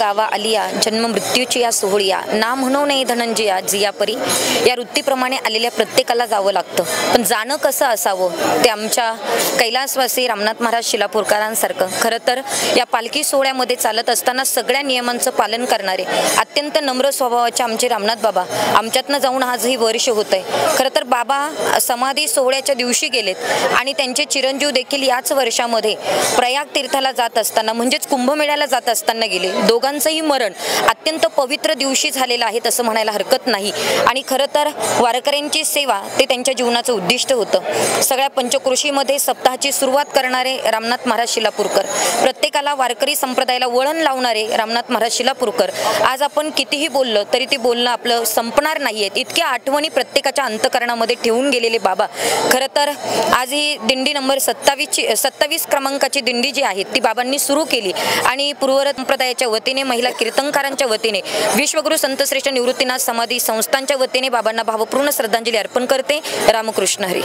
गावा आलिया जन्म मृत्यूची या सोहळिया ना म्हणू नये धनंजया जियापरी या वृत्तीप्रमाणे आलेल्या प्रत्येकाला जावं लागतं, पण जाणं कसं असावं ते आमच्या कैलासवासी रामनाथ महाराज शिलापूरकरांसारखं. खरं तर या पालखी सोहळ्यामध्ये चालत असताना सगळ्या नियमांचं पालन करणारे अत्यंत नम्र स्वभावाचे आमचे रामनाथ बाबा आमच्यातनं जाऊन आजही वर्ष होत आहे. खरं तर बाबा समाधी सोहळ्याच्या दिवशी गेलेत आणि त्यांचे चिरंजीव देखील याच वर्षामध्ये प्रयाग तीर्थाला जात असताना म्हणजेच कुंभमेळ्याला जात असताना गेले. दोघांचंही मरण अत्यंत पवित्र दिवशी झालेलं आहे असं म्हणायला हरकत नाही. आणि खरं तर वारकऱ्यांची सेवा ते त्यांच्या जीवनाचं उद्दिष्ट होतं. सगळ्या पंचक्रोशीमध्ये सप्ताहाची सुरुवात करणारे रामनाथ महाराज शिलापूरकर, प्रत्येकाला वारकरी संप्रदायाला वळण लावणारे रामनाथ महाराज शिलापूरकर. आज आपण कितीही बोललं तरी ते बोलणं आपलं संपणार नाहीये. इतक्या आठवणी प्रत्येकाच्या अंतकरणामध्ये ठेवून गेलेले बाबा. खरं तर आज ही दिंडी नंबर 27 क्रमांकाची दिंडी जी आहे ती बाबांनी सुरू केली आणि पूर्वरत संप्रदायाच्या वतीने, महिला कीर्तनकारांच्या वतीने, विश्वगुरु संतश्रेष्ठ निवृत्तीनाथ समाधी संस्थांच्या वतीने बाबांना भावपूर्ण श्रद्धांजली अर्पण करते. रामकृष्ण हरी.